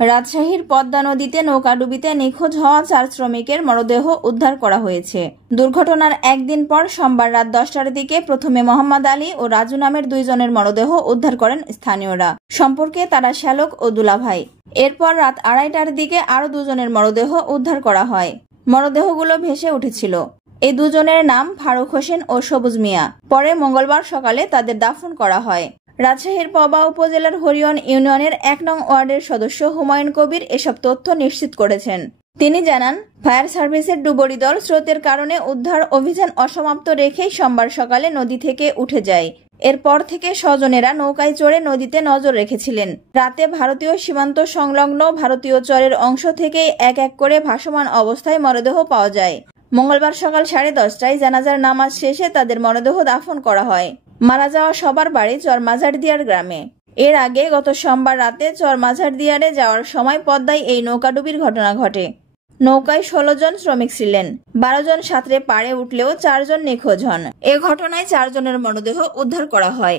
রাজশাহীর পদ্মা নদীতে নৌকাডুবিতে নিখোঁজ হওয়া 4 শ্রমিকের মরদেহ উদ্ধার করা হয়েছে। দুর্ঘটনার একদিন পর সোমবার রাত 10টার দিকে প্রথমে মোহাম্মদ আলী ও রাজু নামের 2 জনের মরদেহ উদ্ধার করেন স্থানীয়রা। সম্পর্কে তারা শ্যালক ও দুলাভাই। এরপর রাত 2:30টার দিকে আরও 2 জনের মরদেহ উদ্ধার করা হয়। মরদেহগুলো ভেসে উঠেছিল। এই 2 জনের নাম ফারুক হোসেন ও সবুজ মিয়া। পরে মঙ্গলবার সকালে তাদের দাফন করা হয়। রাজশাহীর পবা উপজেলার হরিয়ন ইউনিয়নের 1 নং ওয়ার্ডের সদস্য হুমায়ুন কবির এসব তথ্য নিশ্চিত করেছেন। তিনি জানান, ফায়ার সার্ভিসের ডুবুরি দল স্রোতের কারণে উদ্ধার অভিযান অসমাপ্ত রেখেই সোমবার সকালে নদী থেকে উঠে যায়। এরপর থেকে স্বজনেরা নৌকায় চড়ে নদীতে নজর রেখেছিলেন। রাতে ভারতীয় সীমান্ত সংলগ্ন ভারতীয় চরের অংশ থেকে এক এক করে ভাসমান অবস্থায় মরদেহ পাওয়া যায়। মঙ্গলবার সকাল 10:30টায় জানাজার নামাজ শেষে তাদের মরদেহ দাফন করা হয়। মারা যাওয়া সবার বাড়ি চর মাঝারদিয়ার গ্রামে। এর আগে গত সোমবার রাতে চর মাঝারদিয়ারে যাওয়ার সময় পদ্মায় এই নৌকাডুবির ঘটনা ঘটে। নৌকায় 16 জন শ্রমিক ছিলেন। 12 জন সাঁতরে পাড়ে উঠলেও 4 জন নিখোঁজ হন। এ ঘটনায় 4 জনের মরদেহ উদ্ধার করা হয়।